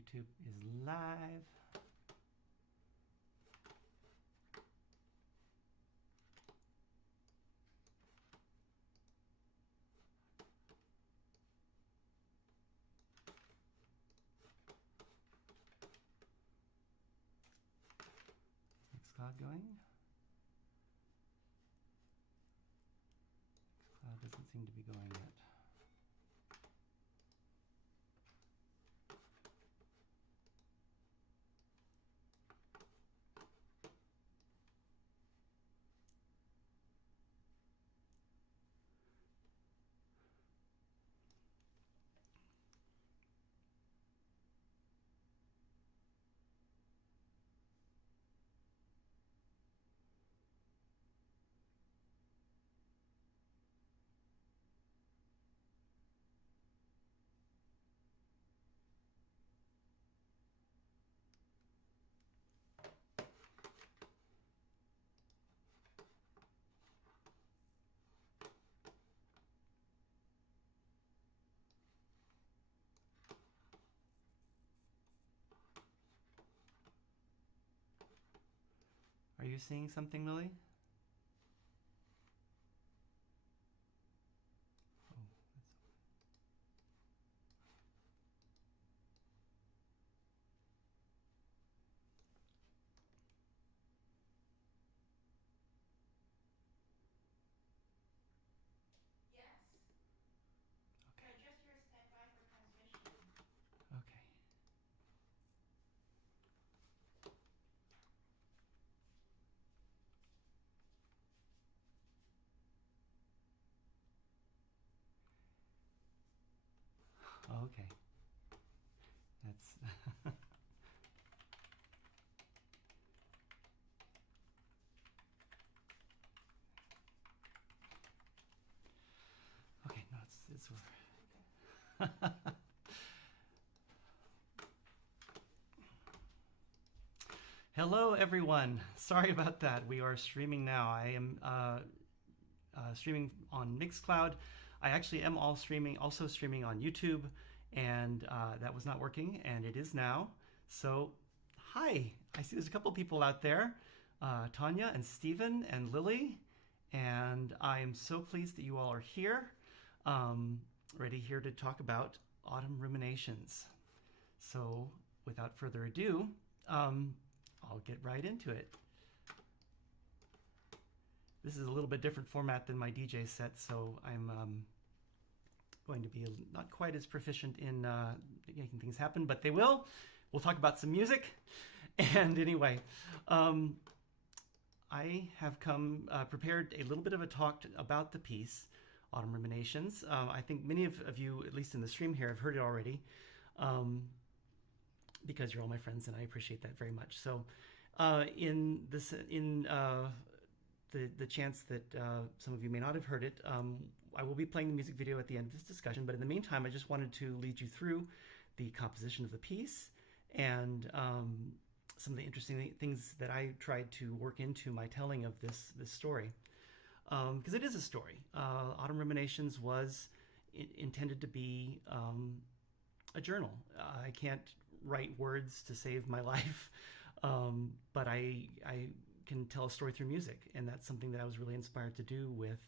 YouTube is live. Mixcloud going? Mixcloud doesn't seem to be going yet. Are you seeing something, Lily? Oh, that's... Yes. Okay. No, just your standby for transmission. Okay. Okay. That's... Okay, no, it's over. Hello, everyone. Sorry about that. We are streaming now. I am streaming on Mixcloud. I actually am also streaming on YouTube, and that was not working, and it is now. So, hi. I see there's a couple people out there, Tanya and Stephen and Lily, and I am so pleased that you all are here, ready here to talk about Autumn Ruminations. So, without further ado, I'll get right into it. This is a little bit different format than my DJ set, so I'm going to be not quite as proficient in making things happen, but they will. We'll talk about some music. And anyway, I have prepared a little bit of a talk about the piece, Autumn Ruminations. I think many of you, at least in the stream here, have heard it already. Because you're all my friends, and I appreciate that very much. So, in the chance that some of you may not have heard it, I will be playing the music video at the end of this discussion. But in the meantime, I just wanted to lead you through the composition of the piece and some of the interesting things that I tried to work into my telling of this story, because it is a story. Autumn Ruminations was intended to be a journal. I can't write words to save my life, but I can tell a story through music, and that's something that I was really inspired to do with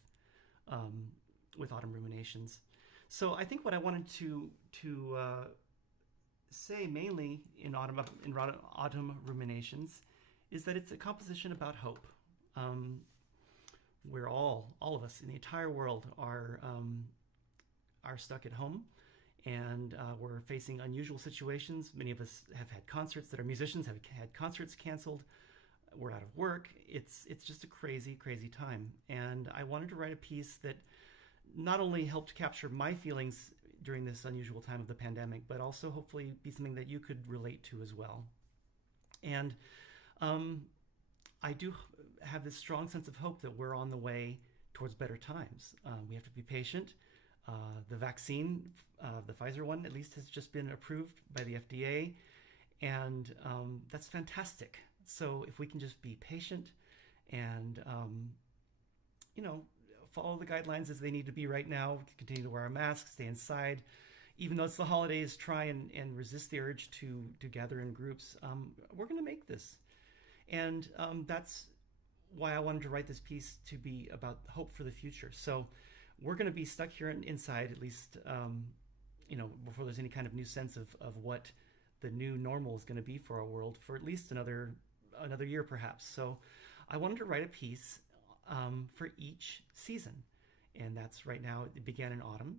Autumn Ruminations. So I think what I wanted to say mainly in Autumn Ruminations is that it's a composition about hope. We're all of us in the entire world are stuck at home. And we're facing unusual situations. Many of us have had concerts that are musicians, have had concerts canceled. We're out of work. It's just a crazy, crazy time. And I wanted to write a piece that not only helped capture my feelings during this unusual time of the pandemic, but also hopefully be something that you could relate to as well. And I do have this strong sense of hope that we're on the way towards better times. We have to be patient. The vaccine, the Pfizer one, at least has just been approved by the FDA, and that's fantastic. So if we can just be patient and, follow the guidelines as they need to be right now, continue to wear our masks, stay inside, even though it's the holidays, try and resist the urge to gather in groups. We're going to make this. And that's why I wanted to write this piece, to be about hope for the future. So we're going to be stuck here inside, at least, before there's any kind of new sense of what the new normal is going to be for our world for at least another year, perhaps. So I wanted to write a piece for each season. And that's right now, it began in autumn.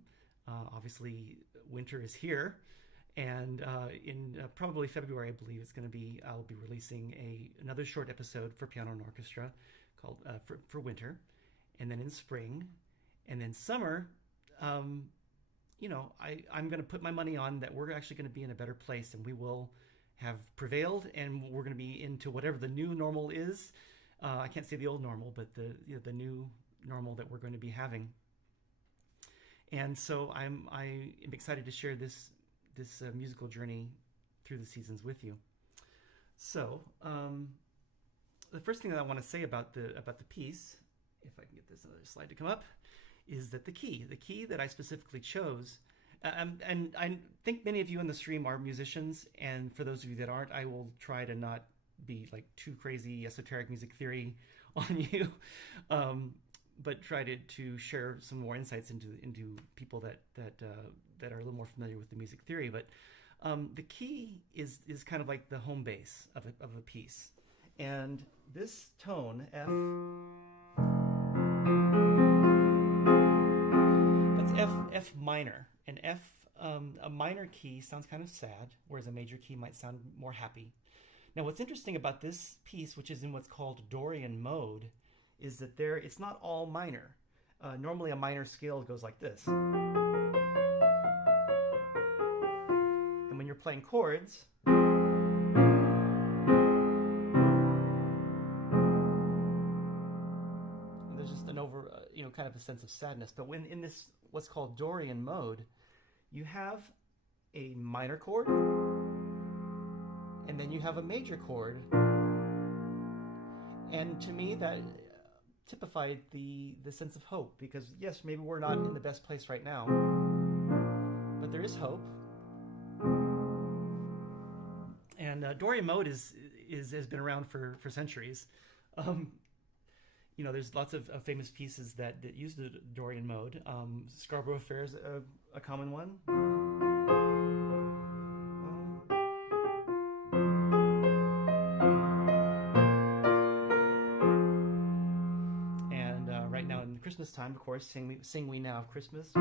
Obviously, winter is here. And in probably February, I believe I'll be releasing another short episode for piano and orchestra called for winter. And then in spring, and then summer, I'm going to put my money on that we're actually going to be in a better place, and we will have prevailed, and we're going to be into whatever the new normal is. I can't say the old normal, but the new normal that we're going to be having. And so I am excited to share this musical journey through the seasons with you. So the first thing that I want to say about the piece, if I can get this other slide to come up, is that the key that I specifically chose, and I think many of you in the stream are musicians, and for those of you that aren't, I will try to not be like too crazy esoteric music theory on you, but try to share some more insights into people that are a little more familiar with the music theory. But the key is kind of like the home base of a piece, and this tone F. F minor. And F, a minor key sounds kind of sad, whereas a major key might sound more happy. Now, what's interesting about this piece, which is in what's called Dorian mode, is that it's not all minor. Normally, a minor scale goes like this. And when you're playing chords, there's just an kind of a sense of sadness. But when in this what's called Dorian mode, you have a minor chord, and then you have a major chord. And to me, that typified the sense of hope, because yes, maybe we're not in the best place right now, but there is hope. And Dorian mode has been around for centuries. There's lots of famous pieces that use the Dorian mode. Scarborough Fair is a common one. And right now in Christmas time, of course, Sing We Now of Christmas.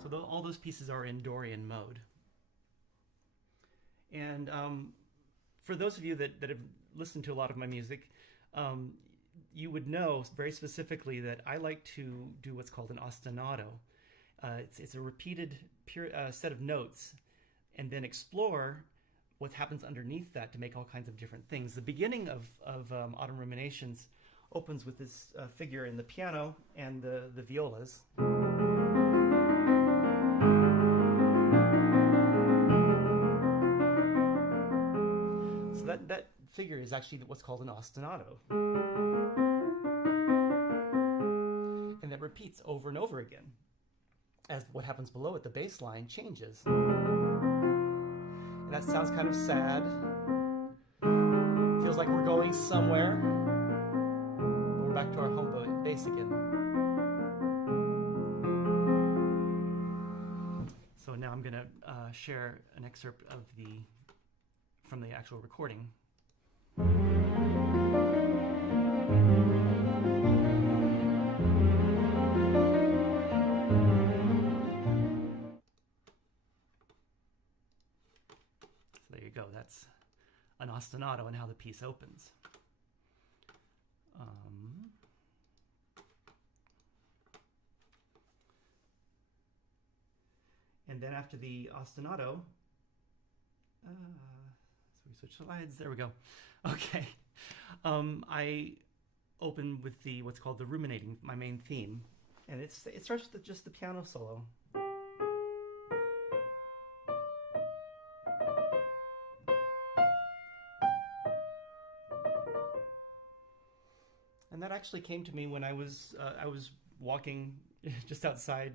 So all those pieces are in Dorian mode. And for those of you that have listened to a lot of my music, you would know very specifically that I like to do what's called an ostinato. It's a repeated set of notes, and then explore what happens underneath that to make all kinds of different things. The beginning of Autumn Ruminations opens with this figure in the piano and the violas. That figure is actually what's called an ostinato. And that repeats over and over again as what happens below it, the bass line, changes. And that sounds kind of sad. Feels like we're going somewhere. But we're back to our home base again. So now I'm going to share an excerpt from the actual recording. So there you go. That's an ostinato and how the piece opens. And then after the ostinato, so we switch slides. There we go. Okay. I open with what's called the ruminating, my main theme, and it starts with just the piano solo. And that actually came to me when I was walking just outside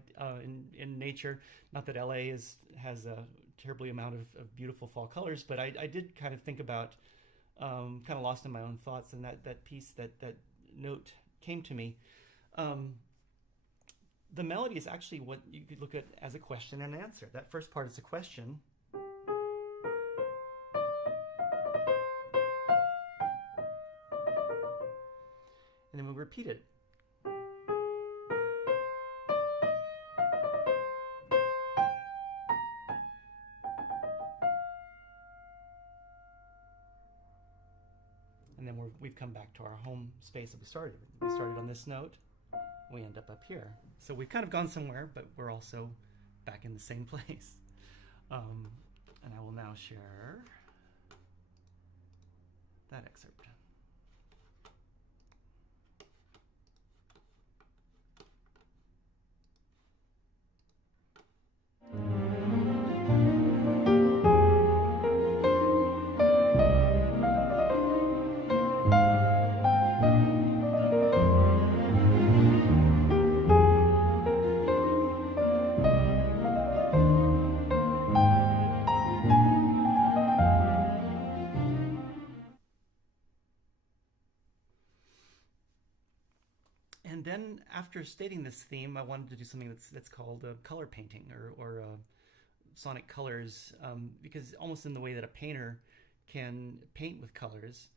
in nature. Not that LA has a terribly amount of beautiful fall colors, but I did kind of think about kind of lost in my own thoughts, and that piece that note came to me. Um, the melody is actually what you could look at as a question and answer. That first part is a question. And then we repeat it. And then we've come back to our home space that we started. We started on this note. We end up here. So we've kind of gone somewhere, but we're also back in the same place. And I will now share that excerpt. And then after stating this theme, I wanted to do something that's called color painting or sonic colors, because almost in the way that a painter can paint with colors,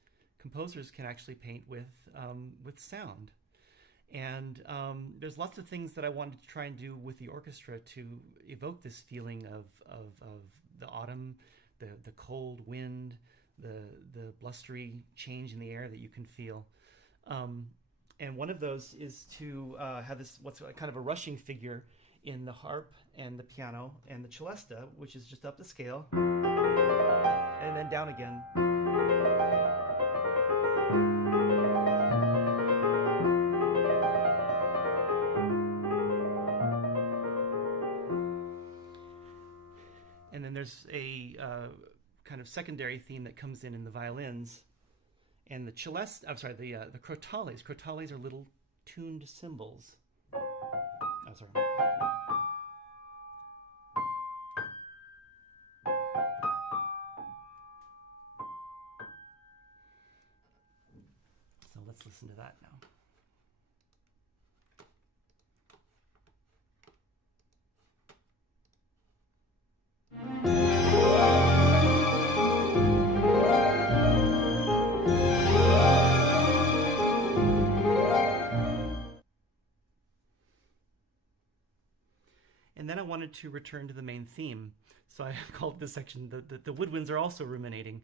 composers can actually paint with sound. And there's lots of things that I wanted to try and do with the orchestra to evoke this feeling of the autumn, the cold wind, the blustery change in the air that you can feel. And one of those is to have this what's kind of a rushing figure in the harp and the piano and the celesta, which is just up the scale and then down again. And then there's a kind of secondary theme that comes in the violins. And the celeste, I'm sorry, the crotales. Crotales are little tuned cymbals. Oh, sorry. So let's listen to that now. And then I wanted to return to the main theme. So I called this section, the woodwinds are also ruminating.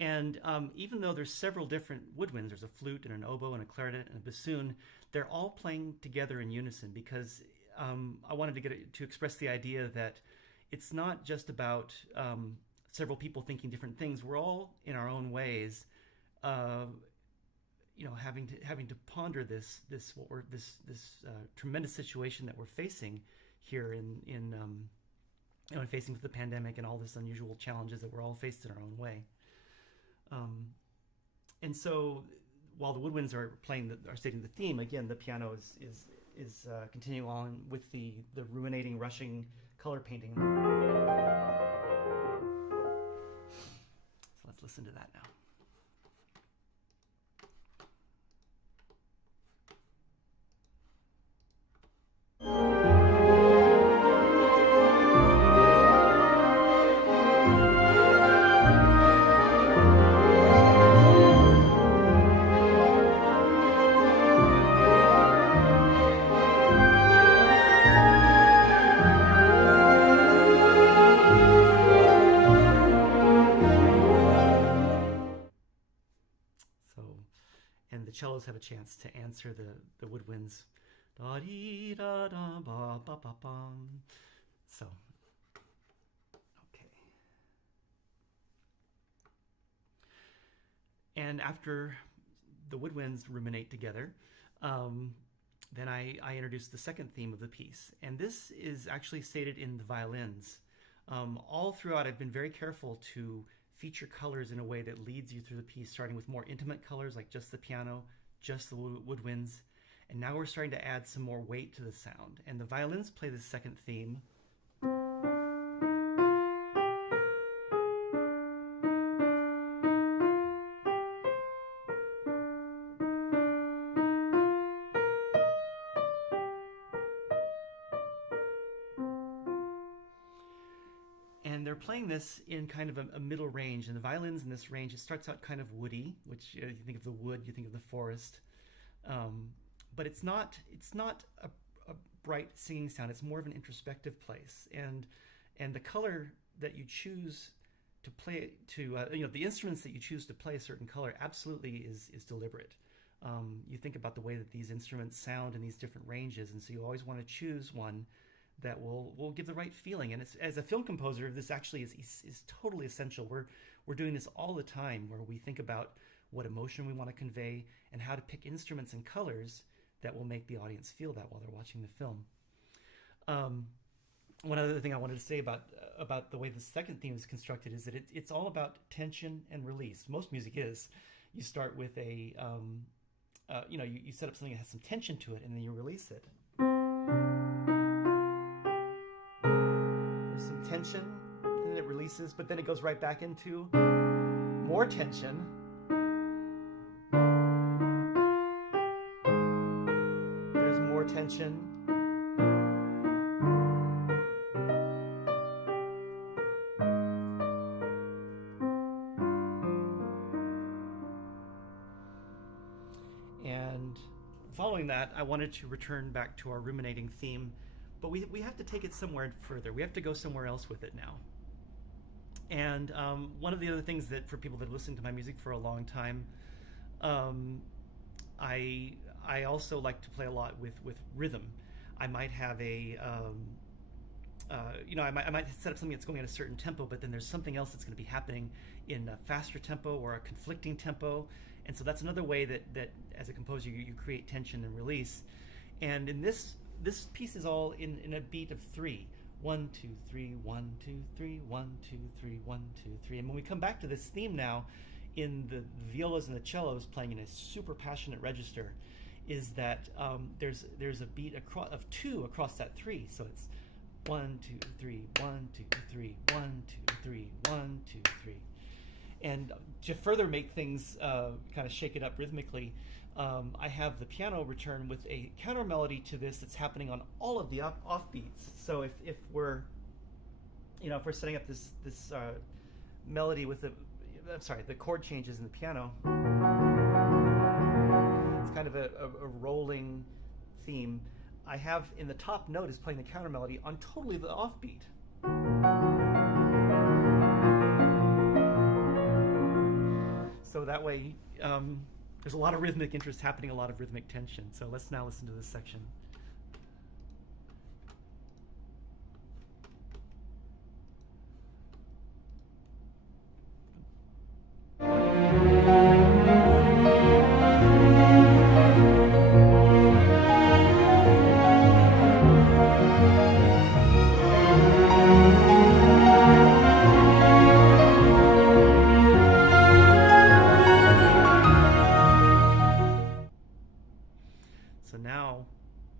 And even though there's several different woodwinds, there's a flute and an oboe and a clarinet and a bassoon, they're all playing together in unison because I wanted to express the idea that it's not just about several people thinking different things. We're all in our own ways, having to ponder this tremendous situation that we're facing here in facing with the pandemic and all this unusual challenges that we're all faced in our own way. And so while the woodwinds are stating the theme, again, the piano is continuing on with the ruminating, rushing color painting. So let's listen to that now. And the cellos have a chance to answer the woodwinds. Da dee da da ba ba ba ba. So, okay. And after the woodwinds ruminate together, then I introduced the second theme of the piece. And this is actually stated in the violins. All throughout, I've been very careful to feature colors in a way that leads you through the piece, starting with more intimate colors like just the piano, just the woodwinds. And now we're starting to add some more weight to the sound. And the violins play the second theme. And they're playing this in kind of a middle range. And the violins in this range, it starts out kind of woody, which you think of the wood, you think of the forest. But it's not a bright singing sound. It's more of an introspective place. And the color that you choose to play the instruments that you choose to play a certain color absolutely is deliberate. You think about the way that these instruments sound in these different ranges, and so you always want to choose one that will give the right feeling. And as a film composer, this actually is totally essential. We're doing this all the time, where we think about what emotion we want to convey and how to pick instruments and colors that will make the audience feel that while they're watching the film. One other thing I wanted to say about the way the second theme is constructed is that it's all about tension and release. Most music is. You start with you set up something that has some tension to it, and then you release it. There's some tension, and then it releases, but then it goes right back into more tension. There's more tension. And following that, I wanted to return back to our ruminating theme, but we have to take it somewhere further. We have to go somewhere else with it now. And one of the other things that, for people that listen to my music for a long time, I also like to play a lot with rhythm. I might have I might set up something that's going at a certain tempo, but then there's something else that's going to be happening in a faster tempo or a conflicting tempo. And so that's another way that as a composer, you create tension and release. And in this piece is all in a beat of 3. 1, 2, 3, 1, 2, 3, 1, 2, 3, 1, 2, 3. And when we come back to this theme now, in the violas and the cellos playing in a super passionate register, is that there's a beat of 2 across that 3. So it's 1, 2, 3, 1, 2, 3, 1, 2, 3, 1, 2, 3. And to further make things kind of shake it up rhythmically, I have the piano return with a counter melody to this that's happening on all of the offbeats. So if we're setting up this melody with the chord changes in the piano, it's kind of a rolling theme. I have in the top note is playing the counter melody on totally the offbeat. So that way, there's a lot of rhythmic interest happening, a lot of rhythmic tension. So let's now listen to this section. So now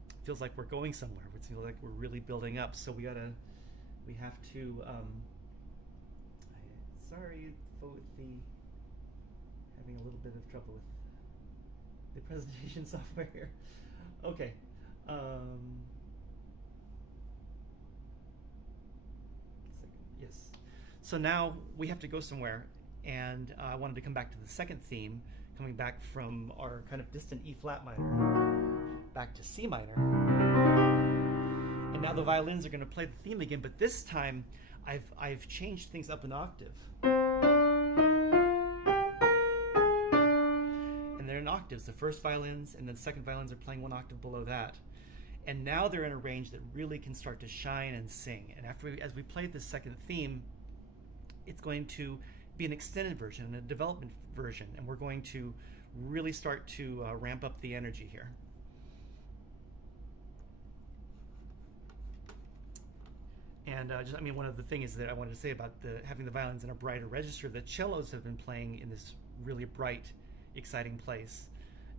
it feels like we're going somewhere. It feels like we're really building up. So we have to. Sorry for having a little bit of trouble with the presentation software here. Okay. Yes. So now we have to go somewhere, and I wanted to come back to the second theme, coming back from our kind of distant E flat minor back to C minor. And now the violins are going to play the theme again, but this time I've changed things up an octave. And they're in octaves. The first violins and the second violins are playing 1 octave below that. And now they're in a range that really can start to shine and sing. And as we play this second theme, it's going to be an extended version, a development version, and we're going to really start to ramp up the energy here. And one of the things that I wanted to say about having the violins in a brighter register, the cellos have been playing in this really bright, exciting place.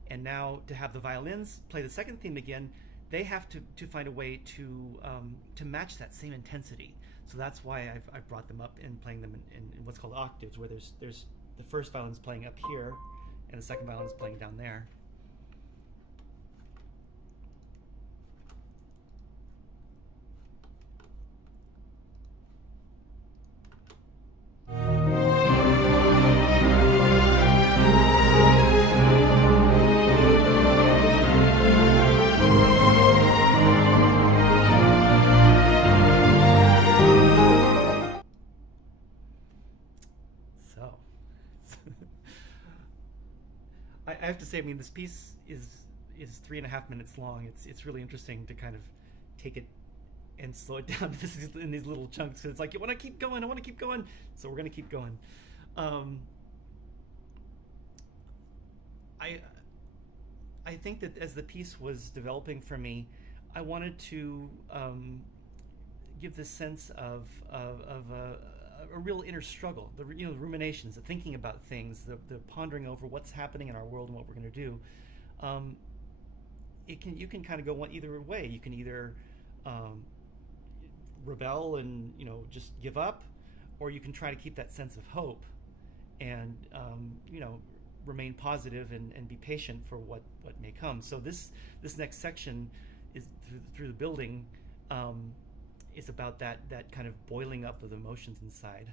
And now to have the violins play the second theme again, they have to find a way to match that same intensity. So that's why I've brought them up and playing them in what's called octaves, where there's the first violin's playing up here, and the second violin's playing down there. So, I have to say, I mean, this piece is 3.5 minutes long. It's really interesting to kind of take it and slow it down in these little chunks. Cause it's like, you want to keep going, I want to keep going, so we're gonna keep going. Um, I I think that as the piece was developing for me, I wanted to give this sense of a real inner struggle, the ruminations, the thinking about things, the pondering over what's happening in our world and what we're going to do. Um, you can kind of go either way. You can either um, rebel and just give up, or you can try to keep that sense of hope and remain positive and be patient for what may come. So this next section is through the building. Is about that kind of boiling up of emotions inside.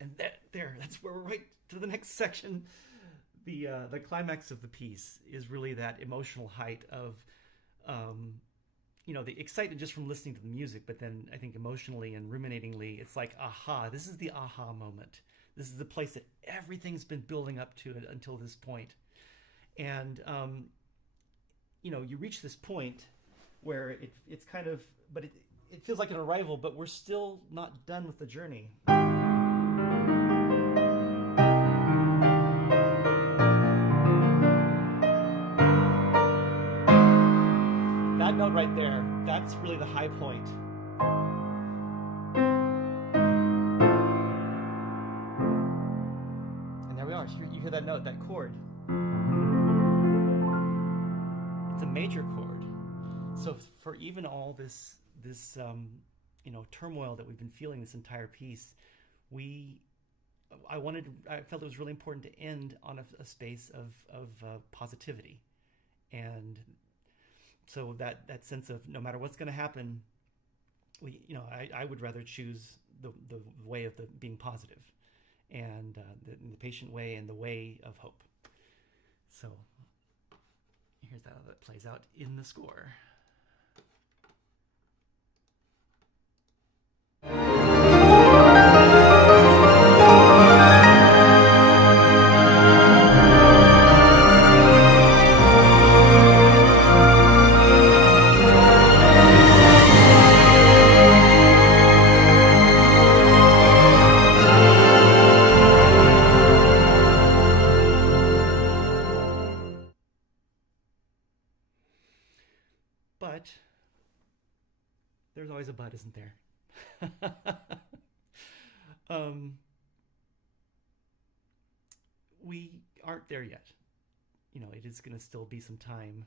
And that's where we're right to the next section. The climax of the piece is really that emotional height of the excitement just from listening to the music, but then I think emotionally and ruminatingly, it's like, aha, this is the aha moment. This is the place that everything's been building up to until this point. And you reach this point where it's kind of, but it feels like an arrival, but we're still not done with the journey. That note right there, that's really the high point. And there we are. You hear that note, that chord. It's a major chord. So for even all this turmoil that we've been feeling this entire piece, I felt it was really important to end on a space of positivity. And so that sense of no matter what's going to happen, I would rather choose the way of being positive, and the patient way and the way of hope. So here's how that plays out in the score. But there's always a but, isn't there? We aren't there yet. It is going to still be some time.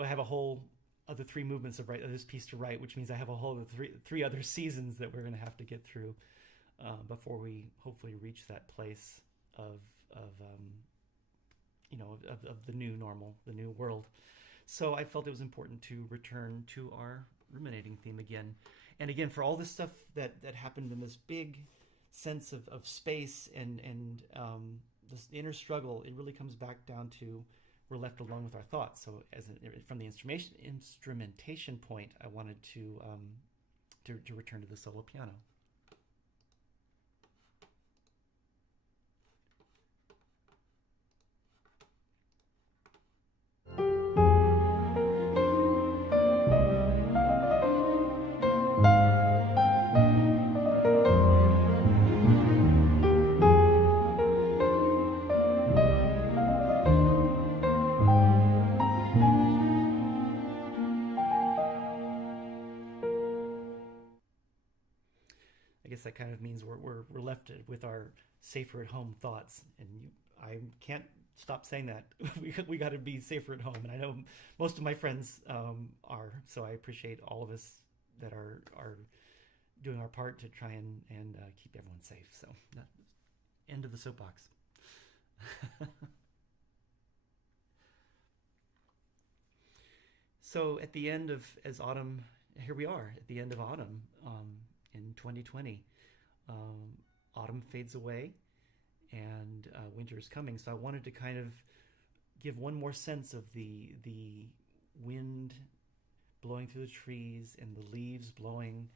I have a whole other 3 movements of this piece to write, which means I have a whole three other seasons that we're going to have to get through before we hopefully reach that place of the new normal, the new world. So I felt it was important to return to our ruminating theme again. And again, for all this stuff that happened in this big sense of space and this inner struggle, it really comes back down to we're left alone with our thoughts. So from the instrumentation point, I wanted to return to the solo piano. that kind of means we're left with our safer at home thoughts. And I can't stop saying that. we got to be safer at home. And I know most of my friends are. So I appreciate all of us that are doing our part to try and keep everyone safe. So end of the soapbox. So at the end of here we are at the end of autumn in 2020. Autumn fades away, and winter is coming. So I wanted to kind of give one more sense of the wind blowing through the trees and the leaves blowing,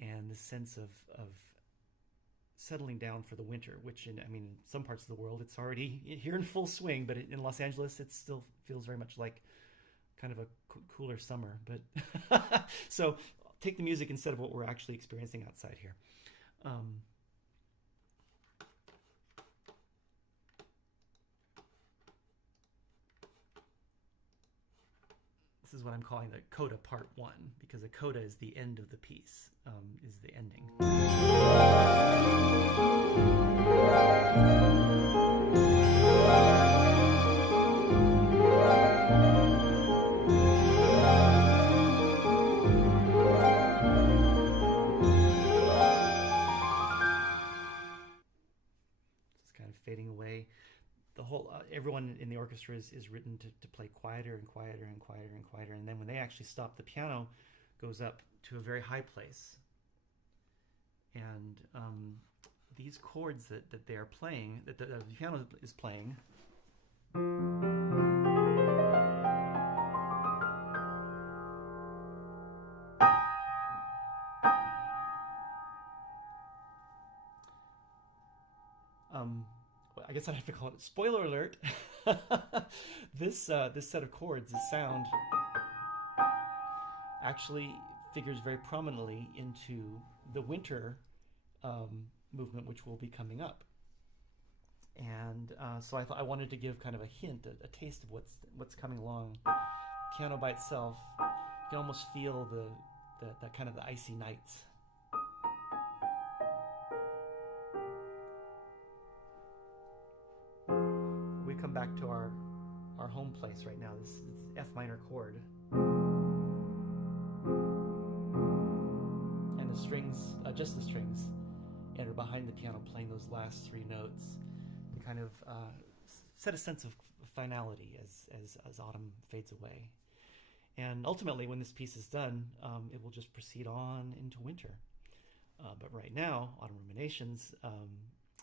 and the sense of settling down for the winter, which in some parts of the world it's already here in full swing, but in Los Angeles it still feels very much like kind of a cooler summer. But so take the music instead of what we're actually experiencing outside here. This is what I'm calling the coda part 1, because a coda is the end of the piece, is the ending. Just kind of fading away. The whole everyone in the orchestra is written to play quieter and quieter and quieter and quieter, and then when they actually stop, the piano goes up to a very high place, and these chords that they are playing, that the piano is playing, I guess I'd have to call it spoiler alert. This set of chords, this sound, actually figures very prominently into the winter movement, which will be coming up. And so I thought I wanted to give kind of a hint, a taste of what's coming along. Piano by itself, you can almost feel the kind of the icy nights. We come back to our home place right now. This is F minor chord, and the strings, just the strings, and are behind the piano playing those last 3 notes. They kind of set a sense of finality as autumn fades away. And ultimately, when this piece is done, it will just proceed on into winter. But right now, Autumn Ruminations,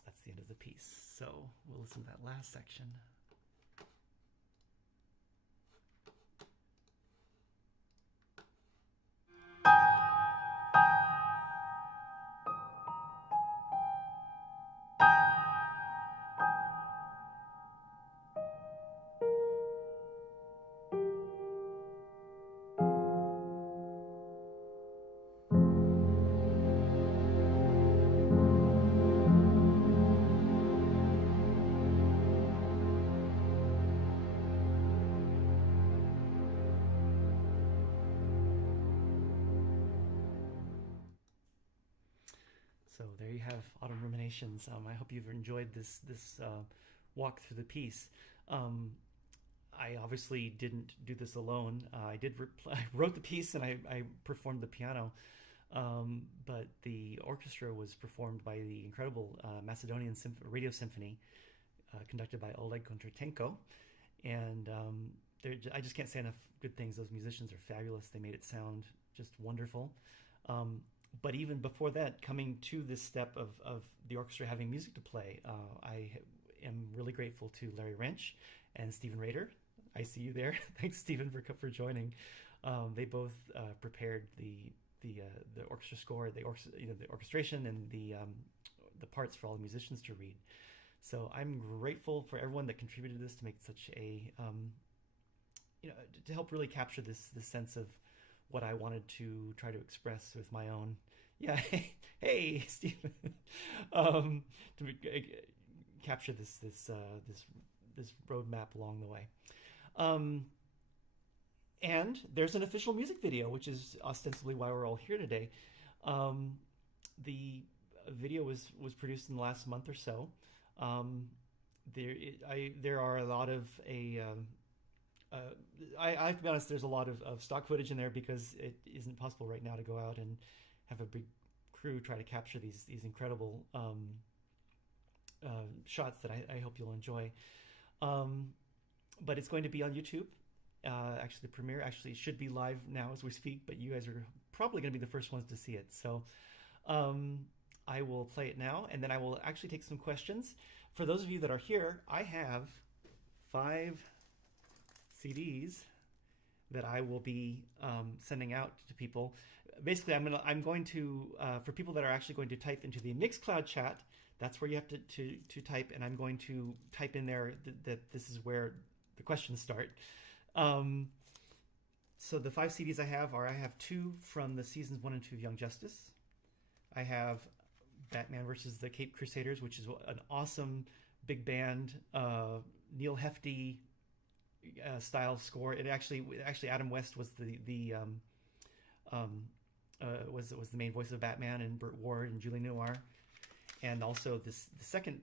that's the end of the piece. So we'll listen to that last section. So there you have Autumn Ruminations. I hope you've enjoyed this walk through the piece. I obviously didn't do this alone. I wrote the piece and I performed the piano, but the orchestra was performed by the incredible Macedonian Radio Symphony, conducted by Oleg Kontratenko, and I just can't say enough good things. Those musicians are fabulous. They made it sound just wonderful. But even before that, coming to this step of the orchestra having music to play, I am really grateful to Larry Wrench and Stephen Rader. I see you there. Thanks, Stephen, for joining. They both prepared the orchestra score, the orchestration, and the parts for all the musicians to read. So I'm grateful for everyone that contributed to this to make such a to help really capture this sense of what I wanted to try to express with my own, hey Stephen, to capture this roadmap along the way. And there's an official music video, which is ostensibly why we're all here today. The video was produced in the last month or so. There are a lot of I have to be honest. There's a lot of stock footage in there because it isn't possible right now to go out and have a big crew try to capture these incredible shots that I hope you'll enjoy. But it's going to be on YouTube. Actually, the premiere actually should be live now as we speak, but you guys are probably going to be the first ones to see it. So I will play it now, and then I will actually take some questions. For those of you that are here, I have 5 CDs that I will be sending out to people. Basically, I'm going to for people that are actually going to type into the Mixcloud chat. That's where you have to type, and I'm going to type in there that this is where the questions start. So the 5 CDs I have 2 from the seasons 1 and 2 of Young Justice. I have Batman versus the Cape Crusaders, which is an awesome big band Neil Hefti style score. It actually Adam West was was the main voice of Batman, and Burt Ward and Julie Noir, and also the second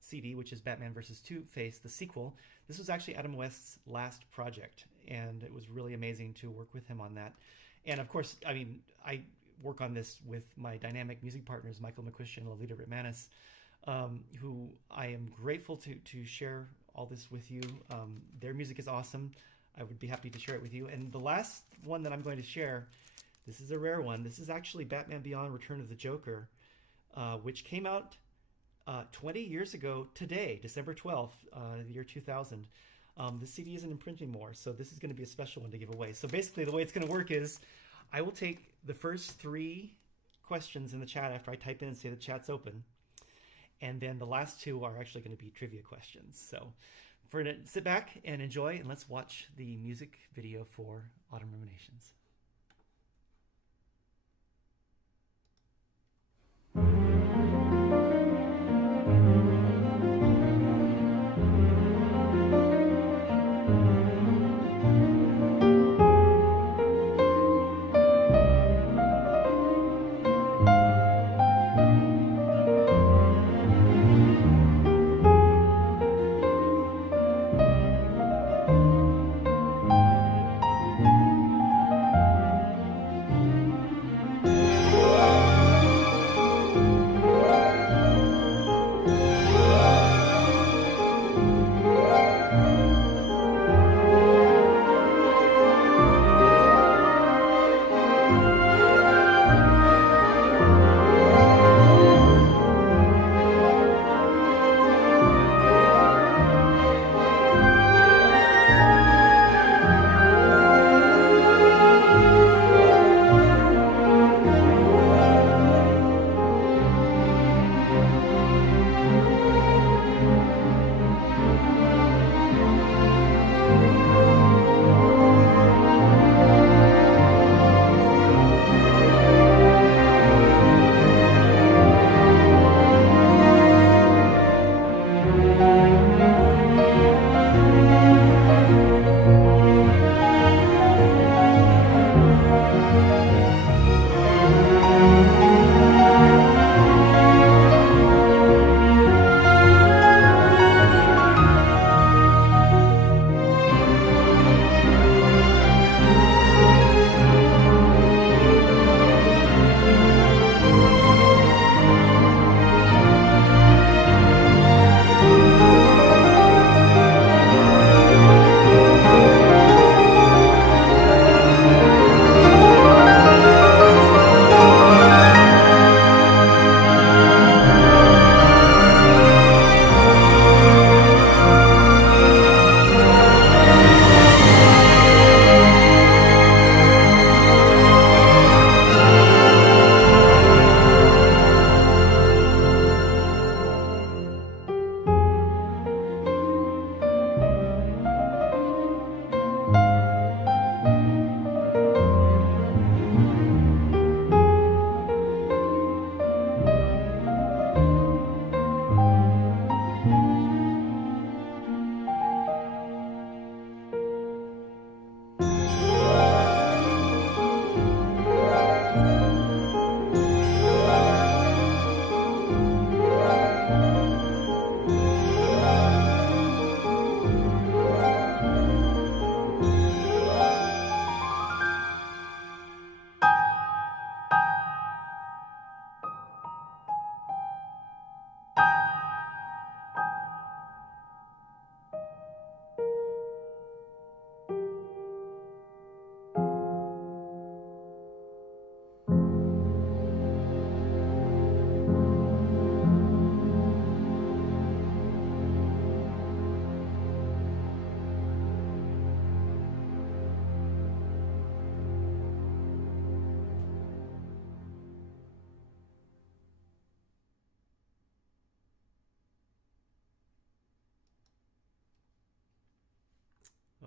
CD, which is Batman vs. Two-Face, the sequel. This was actually Adam West's last project, and it was really amazing to work with him on that. And of course, I mean, I work on this with my dynamic music partners, Michael McQuistion and Lolita Ritmanis, who I am grateful to share all this with you. Their music is awesome. I would be happy to share it with you. And the last one that I'm going to share, this is a rare one. This is actually Batman Beyond: Return of the Joker, which came out 20 years ago today, December 12th, the year 2000. The CD isn't in print anymore, so this is going to be a special one to give away. So basically the way it's going to work is I will take the first 3 questions in the chat after I type in and say the chat's open. And then the last 2 are actually going to be trivia questions. So sit back and enjoy, and let's watch the music video for Autumn Ruminations.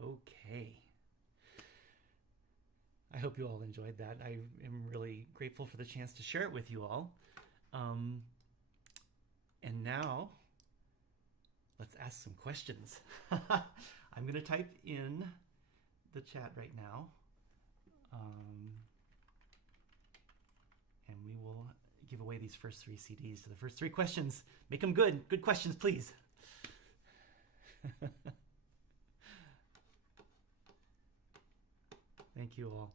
Okay. I hope you all enjoyed that. I am really grateful for the chance to share it with you all. And now, let's ask some questions. I'm going to type in the chat right now. And we will give away these first 3 CDs to the first 3 questions. Make them good. Good questions, please. Thank you all.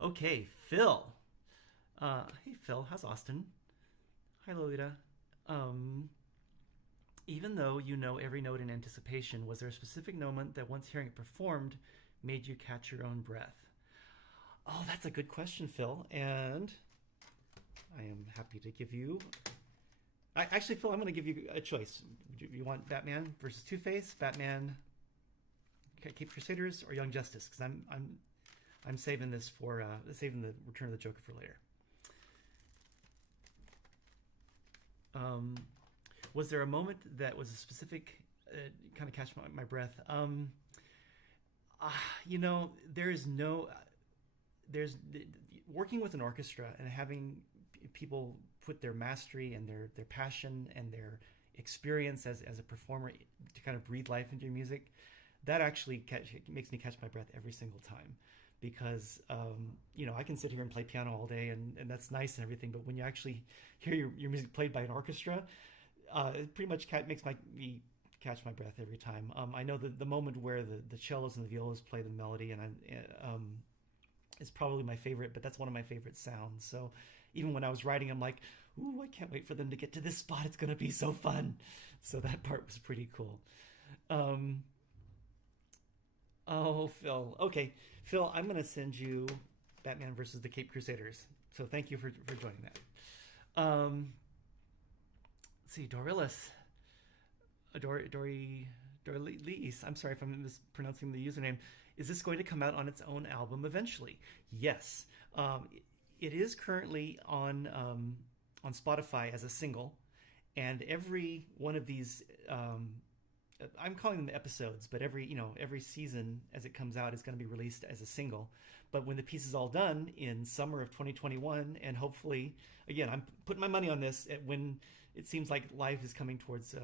Okay, Phil. Hey, Phil. How's Austin? Hi, Lolita. Even though you know every note in anticipation, was there a specific moment that once hearing it performed made you catch your own breath? Oh, that's a good question, Phil. And I am happy to give you... Actually, Phil, I'm going to give you a choice. You want Batman versus Two-Face, Batman, Cape Crusaders, or Young Justice? Because I'm saving this for saving the Return of the Joker for later. Was there a moment that was a specific kind of catch my breath? You know, there's working with an orchestra and having people put their mastery and their passion and their experience as a performer to kind of breathe life into your music. That actually makes me catch my breath every single time, because you know, I can sit here and play piano all day and that's nice and everything, but when you actually hear your music played by an orchestra, it pretty much makes me catch my breath every time. I know the moment where the cellos and the violas play the melody, and is probably my favorite, but that's one of my favorite sounds. So even when I was writing, I'm like, ooh, I can't wait for them to get to this spot. It's going to be so fun. So that part was pretty cool. Oh, Phil. Okay, Phil, I'm going to send you Batman versus the Cape Crusaders. So thank you for joining that. Let's see, Dorilys. Dorilys, I'm sorry if I'm mispronouncing the username. Is this going to come out on its own album eventually? Yes. It is currently on Spotify as a single, and every one of these, I'm calling them episodes, but every season as it comes out is going to be released as a single. But when the piece is all done in summer of 2021, and hopefully, again, I'm putting my money on this, when it seems like life is coming towards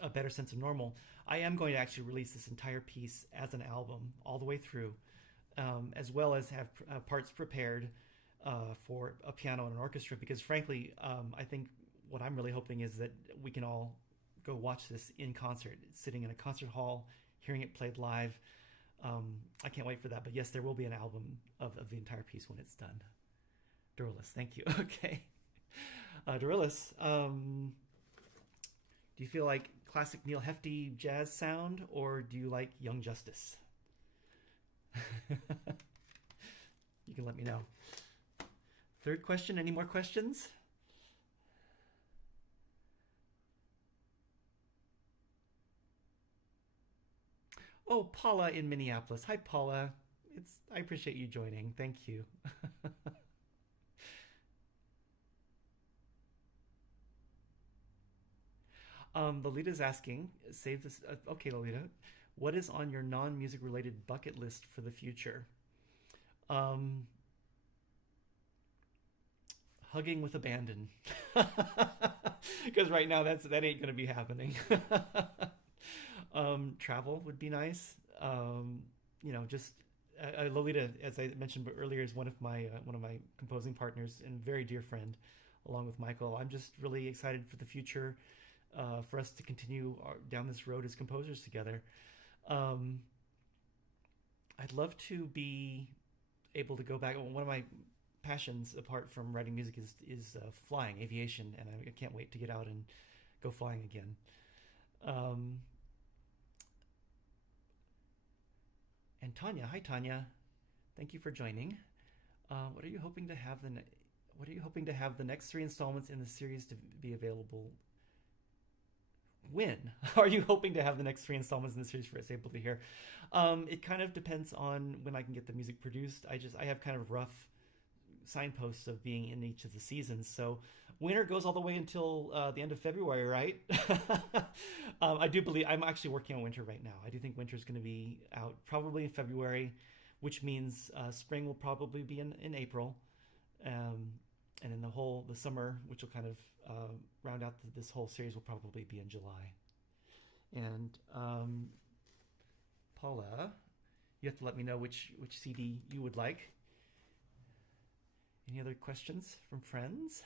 a better sense of normal, I am going to actually release this entire piece as an album all the way through, as well as have parts prepared for a piano and an orchestra, because frankly, I think what I'm really hoping is that we can all go watch this in concert, sitting in a concert hall, hearing it played live. I can't wait for that. But yes, there will be an album of the entire piece when it's done. Dorilys, thank you. Okay. Dorilys, do you feel like classic Neil Hefti jazz sound, or do you like Young Justice? You can let me know. Third question, any more questions? Oh, Paula in Minneapolis. Hi, Paula. I appreciate you joining. Thank you. Lolita's asking, save this. Okay, Lolita, what is on your non-music related bucket list for the future? Hugging with abandon. Because right now that ain't going to be happening. Travel would be nice. Just Lolita, as I mentioned earlier, is one of my composing partners and very dear friend, along with Michael. I'm just really excited for the future, for us to continue down this road as composers together. I'd love to be able to go back. One of my passions, apart from writing music, is flying, aviation, and I can't wait to get out and go flying again. And Tanya, hi Tanya, thank you for joining. What are you hoping to have the next 3 installments in the series to be available? When are you hoping to have the next 3 installments in the series for us able to hear? It kind of depends on when I can get the music produced. I have kind of rough signposts of being in each of the seasons. So winter goes all the way until the end of February, right? I do believe I'm actually working on winter right now. I do think winter is going to be out probably in February, which means spring will probably be in April, and then the summer, which will kind of round out this whole series, will probably be in July. And Paula, you have to let me know which CD you would like. Any other questions from friends?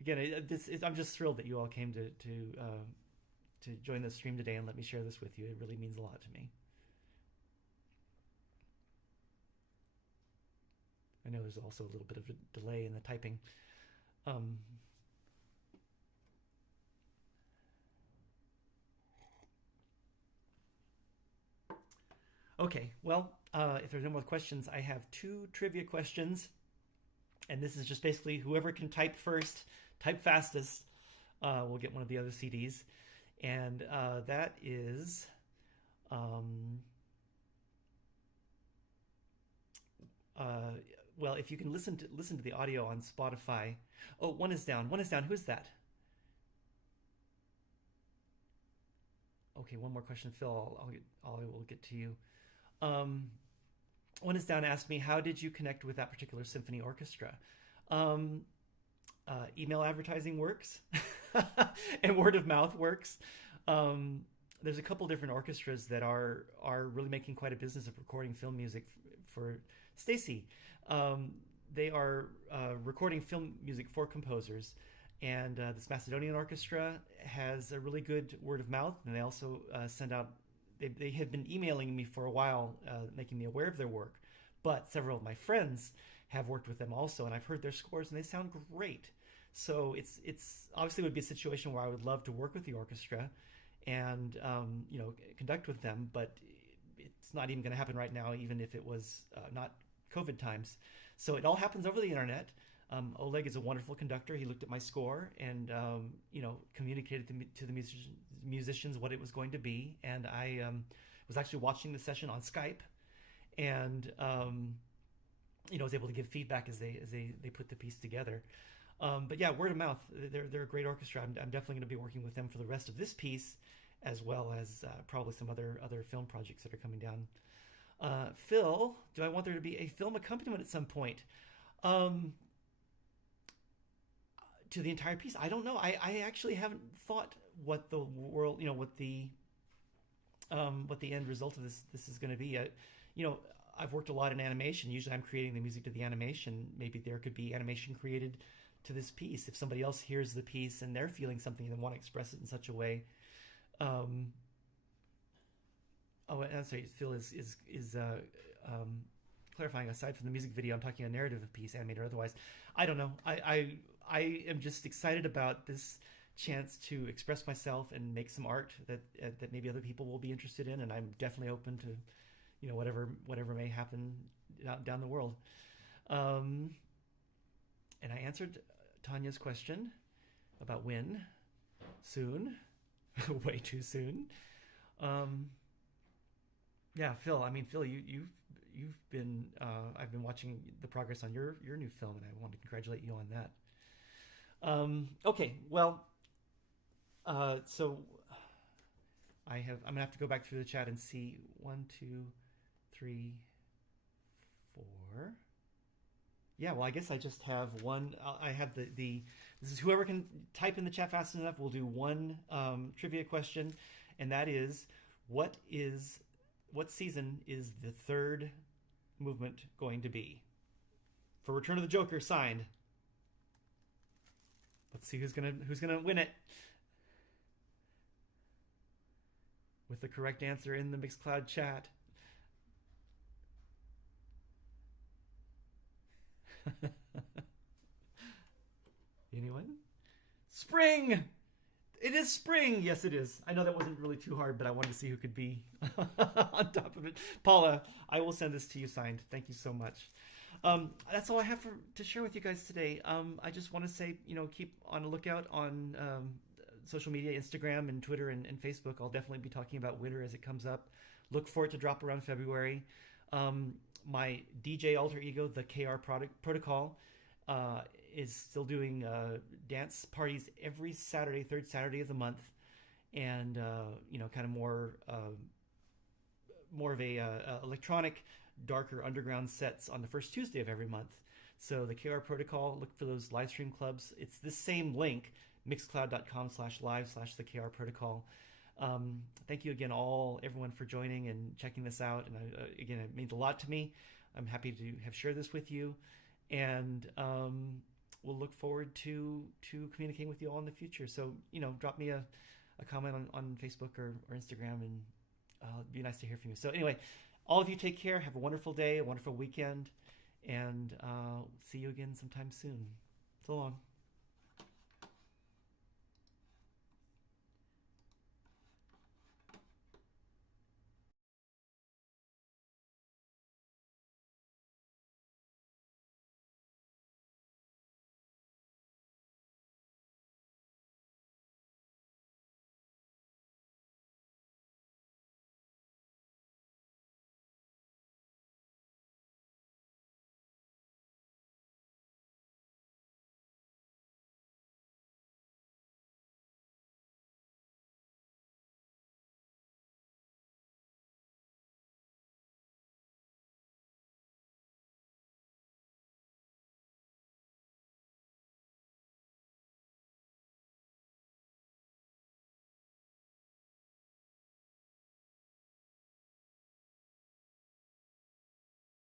Again, I'm just thrilled that you all came to join the stream today and let me share this with you. It really means a lot to me. I know there's also a little bit of a delay in the typing. Okay, well, if there's no more questions, I have 2 trivia questions. And this is just basically whoever can type first, type fastest, will get one of the other CDs. And that is... well, if you can listen to the audio on Spotify. Oh, one is down. Who is that? Okay, one more question, Phil. I will get to you. One is down asked me, how did you connect with that particular symphony orchestra? Email advertising works, and word of mouth works. There's a couple different orchestras that are really making quite a business of recording film music for Stacy. They are recording film music for composers, and this Macedonian orchestra has a really good word of mouth, and they also send out. They had been emailing me for a while, making me aware of their work, but several of my friends have worked with them also, and I've heard their scores, and they sound great. So it's obviously would be a situation where I would love to work with the orchestra, and conduct with them, but it's not even going to happen right now, even if it was not COVID times. So it all happens over the internet. Oleg is a wonderful conductor. He looked at my score and communicated to the musicians what it was going to be. And I was actually watching the session on Skype, and was able to give feedback as they put the piece together. But yeah, word of mouth. They're a great orchestra. I'm definitely going to be working with them for the rest of this piece, as well as probably some other film projects that are coming down. Phil, do I want there to be a film accompaniment at some point? To the entire piece, I don't know. I actually haven't thought what the world, what the end result of this is going to be. I've worked a lot in animation. Usually I'm creating the music to the animation. Maybe there could be animation created to this piece. If somebody else hears the piece and they're feeling something and want to express it in such a way. I'm sorry, Phil is clarifying, aside from the music video, I'm talking a narrative piece, animated or otherwise. I don't know. I am just excited about this chance to express myself and make some art that maybe other people will be interested in, and I'm definitely open to, whatever may happen down the world. And I answered Tanya's question about when. Soon. Way too soon. Yeah, Phil. Phil, you've been. I've been watching the progress on your new film, and I want to congratulate you on that. Okay, well, so I'm gonna have to go back through the chat and see 1, 2, 3, 4. Yeah, well, I guess I just have one. I have this is whoever can type in the chat fast enough. We'll do one trivia question, and that is, what season is the third movement going to be? For Return of the Joker, signed. Let's see who's gonna win it. With the correct answer in the Mixcloud chat. Anyone? Spring! It is spring! Yes, it is. I know that wasn't really too hard, but I wanted to see who could be on top of it. Paula, I will send this to you signed. Thank you so much. That's all I have to share with you guys today. I just want to say, keep on the lookout on social media, Instagram and Twitter and Facebook. I'll definitely be talking about winter as it comes up. Look for it to drop around February. My DJ alter ego, the KR Protocol, is still doing dance parties every Saturday, third Saturday of the month, and kind of more of a electronic, darker underground sets on the first Tuesday of every month. So the KR Protocol, look for those live stream clubs. It's the same link, mixcloud.com/live/the KR Protocol. Thank you again, everyone, for joining and checking this out. And again, it means a lot to me. I'm happy to have shared this with you, and we'll look forward to communicating with you all in the future. So drop me a comment on Facebook or Instagram, and it'd be nice to hear from you. So anyway, all of you take care. Have a wonderful day, a wonderful weekend, and see you again sometime soon. So long.